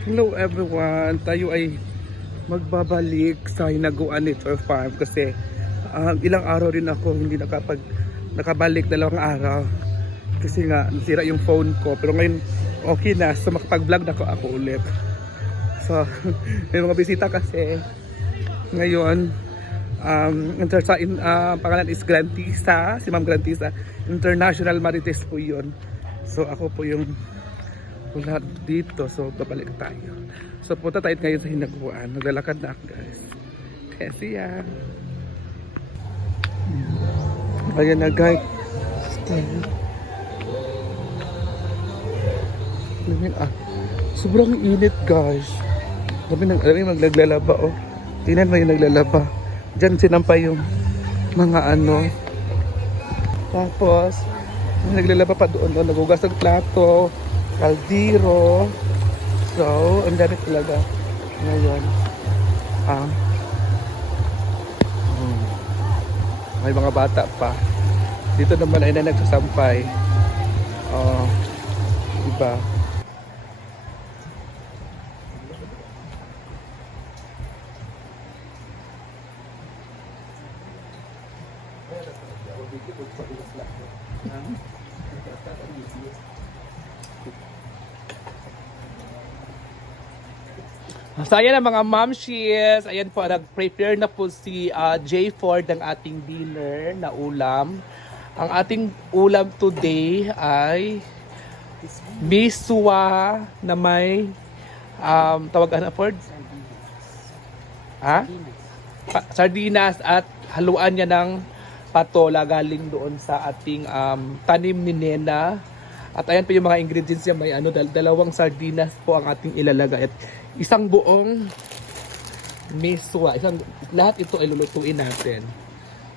Hello everyone! Tayo ay magbabalik sa Hinaguan Nature Farm kasi ilang araw rin ako hindi nakabalik, 2 araw kasi nga nasira yung phone ko, pero ngayon okay na, so makapag-vlog na ako ulit. So may mga bisita kasi ngayon. Pangalan is Grantisa, si Ma'am Grantisa, International Marites po yun. So ako po yung wala dito, so babalik tayo. So punta tayo ngayon sa Hinaguan. Naglalakad na ako, guys. Kasi yan. Ayan na, guys. Sobrang init, guys. Dami maglalaba, oh. Tingnan mo yung naglalaba. Diyan sinampay yung mga ano. Tapos naglalaba pa doon, nagugas ng plato, kaldero. So, ang dami talaga ngayon. May mga bata pa. Dito naman ay na nagsasampay. Diba? So ayan ang mga momshies. Ayan po, nag-prepare na po si J. Ford ng ating dinner na ulam. Ang ating ulam today ay biswa na may tawag na Ford? Sardinas at haluan niya ng patola galing doon sa ating tanim ni Nena. At ayan po yung mga ingredients niya. May dalawang sardinas po ang ating ilalagay. At isang buong miswa. Lahat ito ay lulutuin natin.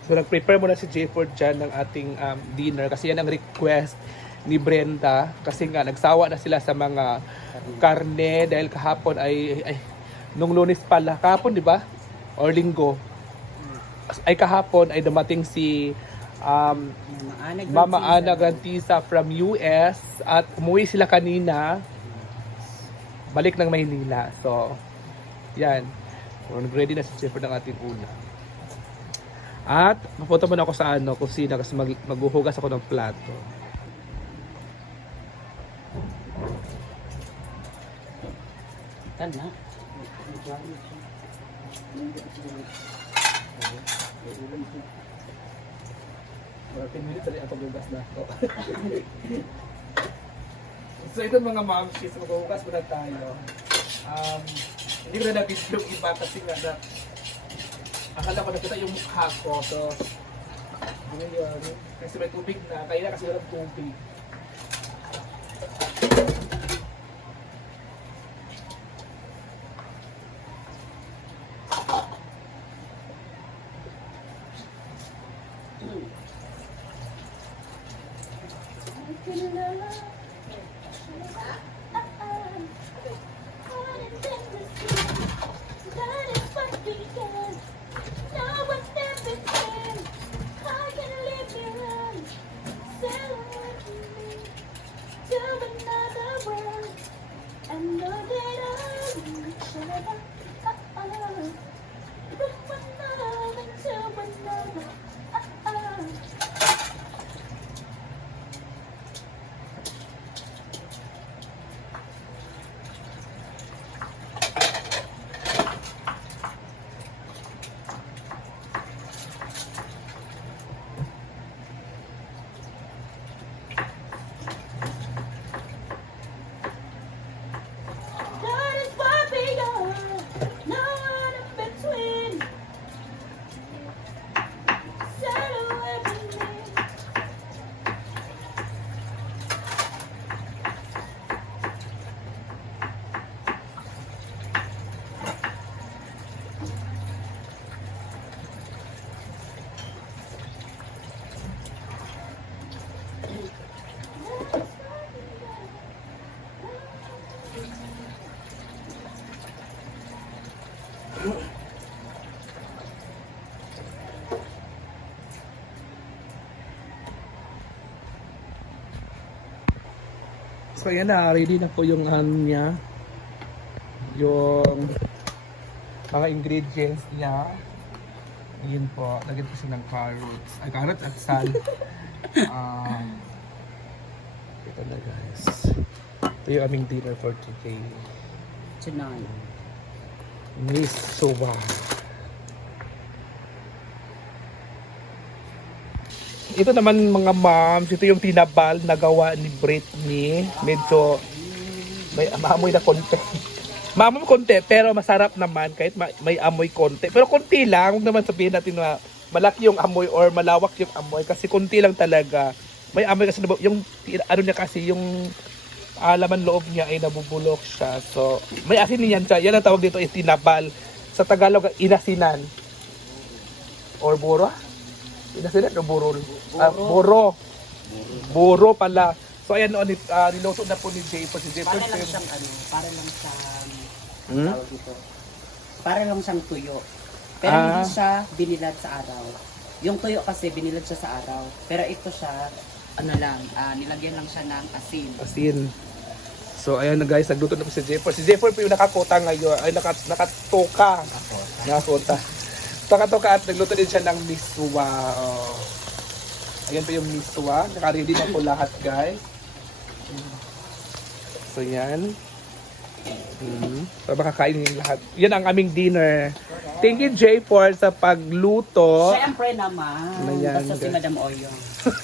So nag-prepare muna si Jayford dyan ng ating dinner. Kasi yan ang request ni Brenda. Kasi nga nagsawa na sila sa mga karne. Dahil kahapon nung Lunes pala. Kahapon, di ba? Or Linggo. Ay kahapon ay dumating si Mama Ana Grantisa from US at umuwi sila kanina balik ng Maynila. So yan, ready na si Chef ng ating una. At mapunta muna ako sa kusina kasi maghuhugas ako ng plato. Tanda. 10 minutes rin ang paghugas na ako. So ito mga momshies, maghuhugas muna tayo. Hindi ko na na-video yung iba kasi nga akala ko nakita yung mukha ko. So ngayon, kasi may tubig na, kaya na kasi walang tubig. So ayan na, ready na po yung niya. yung mga ingredients niya. Ayan po, lagyan ko siya ng carrots. Ay, carrots at sal. Ito na guys. Ito yung aming dinner for today. Tonight. Miss Suwa. Ito naman mga moms, ito yung tinabal na gawa ni Britney. Medyo may maamoy na konti. Maamoy konti pero masarap naman kahit may amoy konti. Pero konti lang, huwag naman sabihin natin na malaki yung amoy or malawak yung amoy kasi konti lang talaga. May amoy kasi yung ano niya kasi yung laman loob niya ay nabubulok siya. So may asin niyan siya. Yan ang tawag dito is tinabal. Sa Tagalog inasinan. Or buro? Inasinan o buro? Buro. Buro pala. So ayan noon, niluto na po ni Jay. Si Jay Para lang siyang ano, para lang siyang tawag dito. Para lang siyang tuyo. Pero hindi siya binilad sa araw. Yung tuyo kasi binilad siya sa araw. Pero ito siya, ano lang, nilagyan lang siya ng asin. Asin. So ayan na guys, nagluto na po si Jeffer. Si Jeffer po yung nakakota ngayon. Ay, nakatoka. Nakakota. Nakatoka at nagluto din siya ng miswa. Ayan po yung miswa. Nakaready na po lahat guys. So yan. So makakain yung lahat. Yan ang aming dinner. Thank you Jay for sa pagluto. Siyempre naman. Ayan, Basta si guys. Madam Oyong.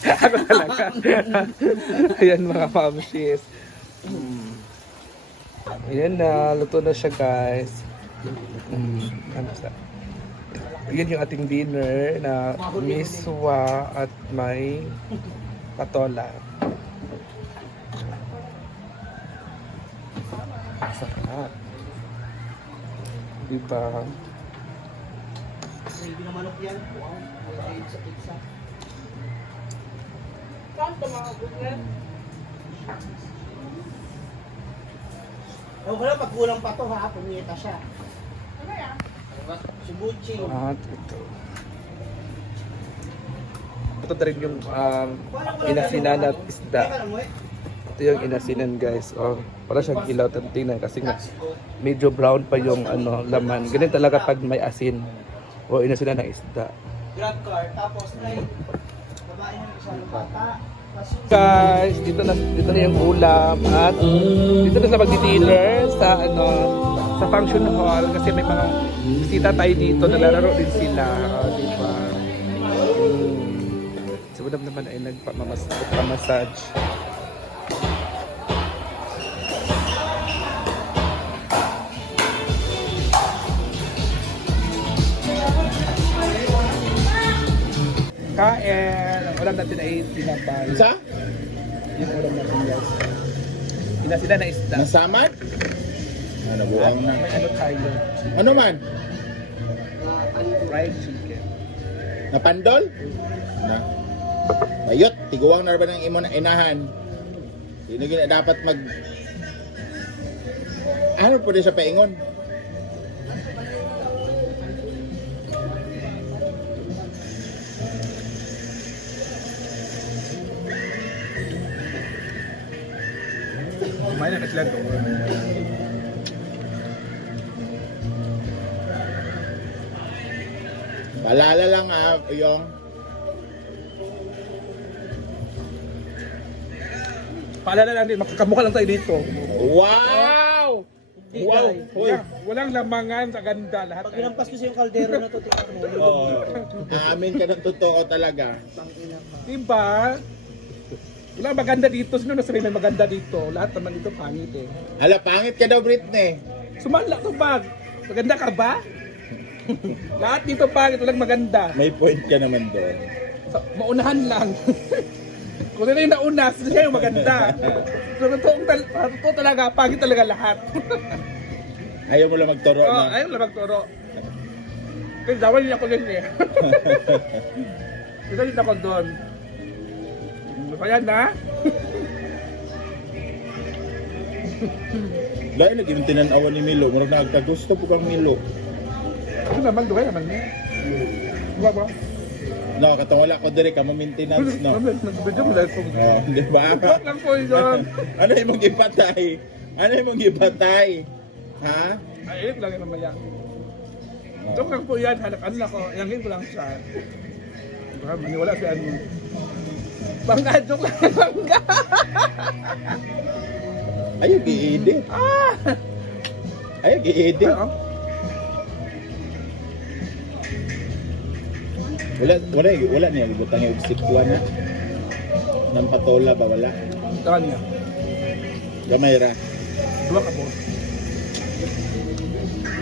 Ako talaga. Ayan mga mamshis. Ayan na, luto na siya guys. Ano sa? Yan yung ating dinner na miswa at may patola. Sarap. Diba? Hindi na manok yan. Wow. Wala yun sa pizza. Ewan ko lang, pag kulang pa to ha, pumita siya. Ano yan? Subuchi. At ito. Ito na rin yung inasinan at isda. Ito yung inasinan guys. Oh, para siyang ilaw tingnan kasi nga medyo brown pa yung ano laman. Ganyan talaga pag may asin o inasinan ng isda. Grab car, tapos na babae ng isang bata. Guys, dito na yung ulam at dito na sa magdi-dinner sa ano sa function hall kasi may mga bisita tayo dito, nalalaro din sila, diba? Si Budam naman ay nagpamassage. Kain! Ang ulam natin ay tinapay. Sa? Yung ulam natin guys. Inasila na isda. Nasamad? Ano, buwang na. May ano tayo? Ano man? Fried chicken. Napandol? Na. Bayot, tiguwang na ba ng imo na inahan? Sino gina dapat mag... Ano po din sa paingon? Kumain na sila doon. Paalala lang yung... Paalala lang din, makakamukha lang tayo dito. Wow! Wow! Hoy! Walang lamangan sa ganda lahat. Pag pinampas ko sa yung kaldero na to, tingnan mo. Oo. Aamin ka ng totoo talaga. Diba? Wala maganda dito. Sino na sabihin may maganda dito? Lahat naman dito pangit eh. Hala, pangit ka daw, Britney. Sumala to bag. Maganda ka ba? Lahat dito pangit, walang maganda. May point ka naman doon. Maunahan lang. Kung sino yung nauna, siya yung maganda. So, totoo talaga, pangit talaga lahat. Ayaw mo lang magturo Oo, na. ayaw lang magturo. Kasi dawal niya ako din eh. Isa din ako doon. Ayan na. Dahil naging tinanawan ni Milo. Murag nagkagusto po kang Milo. Ano naman, doon naman niya. Diba ba? No, katong wala ko dire ka maintenance no. Nagbidyo mo dahil po. Oh, di ba? Joke lang po yun. Ano yung mong ipatay? Ano yung mong ipatay? Ha? Ay, lang yung mamaya. Joke lang po yan, halakan ko. Yangin ko lang siya. Baka maniwala si ano. Bangga, joke lang. Bangga. Ayaw gi-edit. Ah! Ayaw gi-edit. Ano? Wala niya gibutang yung sikwa na. Nang patola ba wala? Saan niya? Gamay ra. Dua ka po.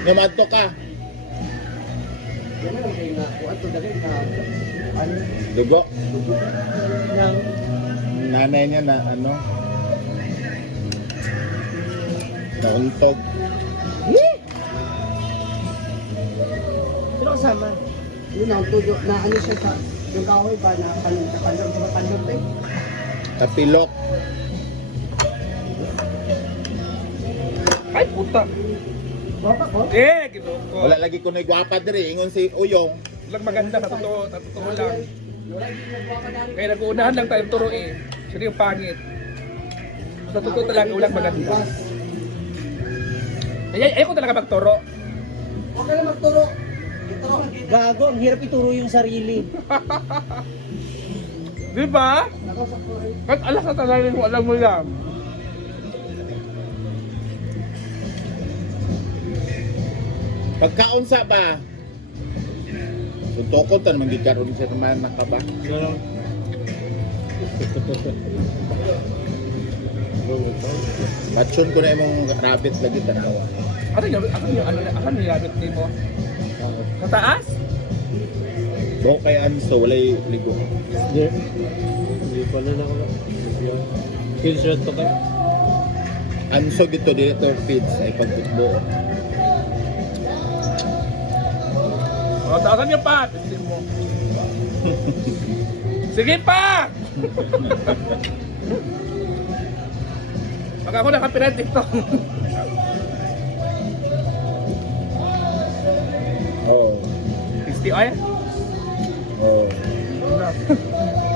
Numadto ka. Yan lang kayo na, kung ato dali na, ano, Dugo. ng, Nanay niya na ano. Nauntog. pero kasama, yun ang tuyo, na ano siya sa, yung kahoy ba, na panlog eh. Tapilok. Ay, puta. Bapa ko? Eh, ginoko. Wala lagi ko na gwapa diri ingon si Uyong. Lang maganda, sa totoo lang. Wala din nagwa ka dali. Kaya nag-uunahan lang tayong turuin. Siya yung pangit. Sa totoo talaga, ulang maganda. Ay, ko talaga magturo. Huwag ka na magturo. Gago, ang hirap ituro yung sarili. Di ba? Kahit alas na talaga kung alam mo lang. Pagkaunsa ba? Tutukot tan magikaroon siya naman nakaba. Batson ko na imong rabbit lagi tanawa. Ano yung rabbit name mo? Sa taas? Do kay Anso walay ligo. Hindi pala na ako. Screenshot to ka. Anso gito director feeds ay pagputbo. O, taasan niyo pa. Tignan mo. Sige pa! Pag ako nakapirat dito. Oh. 60 ay? Oh. Ano?